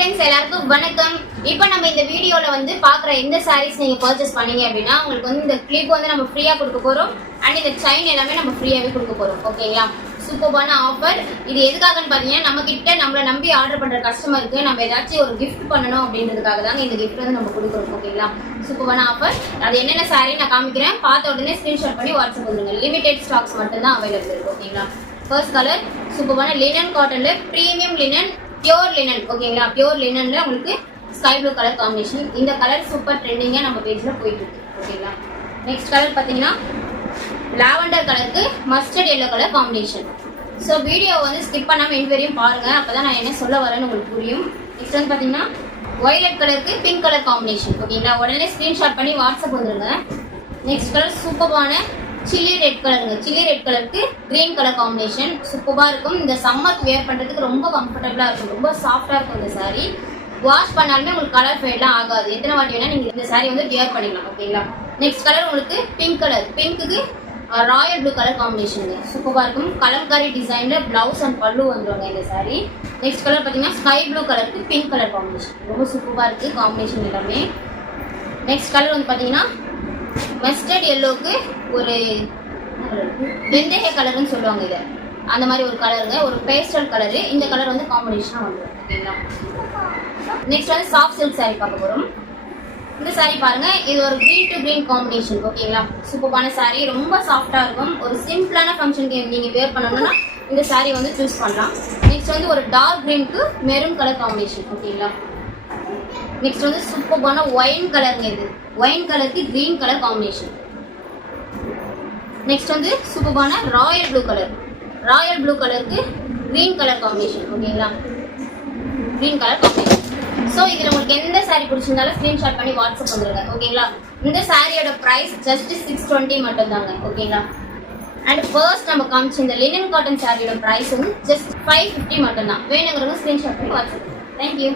Friends எல்லாருக்கும் வணக்கம். இப்போ நம்ம இந்த வீடியோல வந்து பார்க்குற எந்த சாரீஸ் நீங்க பர்ச்சேஸ் பண்ணீங்க அப்படின்னா உங்களுக்கு வந்து இந்த கிளிப் வந்து நம்ம ஃப்ரீயா கொடுக்க போறோம். அண்ட் இந்த செயின் எல்லாமே நம்ம ஃப்ரீயாவே கொடுக்க போறோம். ஓகேங்களா? சூப்பரான ஆஃபர். இது எதுக்காகன்னு பார்த்தீங்கன்னா நம்ம கிட்ட நம்மளை நம்பி ஆர்டர் பண்ற கஸ்டமருக்கு நம்ம ஏதாச்சும் ஒரு கிஃப்ட் பண்ணணும் அப்படின்றதுக்காக தாங்க இந்த கிஃப்ட் வந்து நம்ம கொடுக்குறோம். ஓகேங்களா? சூப்பரான ஆஃபர். அது என்னென்ன சாரீ நான் காமிக்கிறேன், பார்த்த உடனே ஸ்கிரீன்ஷாட் பண்ணி வாட்ஸ்அப் பண்ணுங்க. லிமிடெட் ஸ்டாக்ஸ் மட்டும் தான் அவைலபிள் இருக்கு. ஓகேங்களா? ஃபர்ஸ்ட் கலர் சூப்பரான லினன் காட்டன்ல பிரீமியம் லினன், பியூர் லினன். ஓகேங்களா? பியூர் லினன்ல உங்களுக்கு ஸ்கை ப்ளூ கலர் காம்பினேஷன். இந்த கலர் சூப்பர் ட்ரெண்டிங்கா நம்ம பேஜ்ல போயிட்டு இருக்கு. ஓகேங்களா? நெக்ஸ்ட் கலர் பாத்தீங்கன்னா லாவெண்டர் கலருக்கு mustard yellow colour combination. So video வந்து ஸ்கிப் பண்ணாமல் எண்ட் வரையும் பாருங்க, அப்பதான் நான் என்ன சொல்ல வரேன்னு உங்களுக்கு புரியும். நெக்ஸ்ட் வந்து பாத்தீங்கன்னா வயலட் கலருக்கு பிங்க் கலர் காம்பினேஷன். ஓகேங்களா? உடனே ஸ்கிரீன்ஷாட் பண்ணி வாட்ஸ்அப் வந்துருங்க. நெக்ஸ்ட் கலர் சூப்பரான சில்லி ரெட் கலருங்க. சில்லி ரெட் கலருக்கு கிரீன் கலர் காம்பினேஷன் சூப்பரா இருக்கும். இந்த சம்மருக்கு வேர் பண்றதுக்கு ரொம்ப கம்ஃபர்டபுளா இருக்கும், ரொம்ப சாஃப்டா இருக்கும். இந்த சாரீ வாஷ் பண்ணாலுமே உங்களுக்கு கலர் ஃபேட்லாம் ஆகாது. எத்தனை வாட்டி வேணா நீங்க இந்த சாரீ வந்து வியர் பண்ணிக்கலாம். ஓகேங்களா? நெக்ஸ்ட் கலர் உங்களுக்கு பிங்க் கலர், பிங்க்குக்கு ராயல் ப்ளூ கலர் காம்பினேஷன் சூப்பரா இருக்கும். கலம்காரி டிசைன்ல பிளவுஸ் அண்ட் பல்லு வந்துருவாங்க இந்த சாரீ. நெக்ஸ்ட் கலர் பாத்தீங்கன்னா ஸ்கை ப்ளூ கலருக்கு பிங்க் கலர் காம்பினேஷன், ரொம்ப சூப்பரா இருக்கு காம்பினேஷன் எல்லாமே. நெக்ஸ்ட் கலர் வந்து பாத்தீங்கன்னா மஸ்டர்ட் எல்லோக்கு ஒரு வெந்தய கலர்னு சொல்லுவாங்க, இதை அந்த மாதிரி ஒரு கலருங்க, ஒரு பேஸ்டல் கலரு. இந்த கலர் வந்து காம்பினேஷனா வந்துடும். ஓகேங்களா? நெக்ஸ்ட் வந்து சாஃப்ட் சில்க் சாரீ பார்க்க போறோம். இந்த சாரீ பாருங்க, இது ஒரு கிரீன் டு கிரீன் காம்பினேஷன். ஓகேங்களா? சூப்பரான சாரீ, ரொம்ப சாஃப்டா இருக்கும். ஒரு சிம்பிளான ஃபங்க்ஷனுக்கு நீங்க வேர் பண்ணணும்னா இந்த சாரீ வந்து சூஸ் பண்ணலாம். நெக்ஸ்ட் வந்து ஒரு டார்க் கிரீனுக்கு மெரூன் கலர் காம்பினேஷன். ஓகேங்களா? நெக்ஸ்ட் வந்து சூப்பரான ஒயின் கலருங்க, இது ஒயின் கலருக்கு கிரீன் கலர் காம்பினேஷன். நெக்ஸ்ட் வந்து சூப்பரான Royal blue colour, Royal blue கலருக்கு கிரீன் கலர் காம்பினேஷன். ஓகேங்களா? Green colour combination. ஸோ இதில் உங்களுக்கு எந்த சாரீ பிடிச்சிருந்தாலும் ஸ்க்ரீன்ஷாட் பண்ணி வாட்ஸ்அப் வந்துருங்க. ஓகேங்களா? இந்த சாரியோட ப்ரைஸ் ஜஸ்ட் 620 மட்டும் தாங்க. ஓகேங்களா? அண்ட் ஃபர்ஸ்ட் நம்ம காமிச்சு இந்த லினன் காட்டன் சாரியோட ப்ரைஸ் வந்து ஜஸ்ட் 550 மட்டும் தான். வேணுங்கிறவங்க ஸ்க்ரீன்ஷாட் பண்ணி வாட்ஸ்அப். தேங்க்யூ.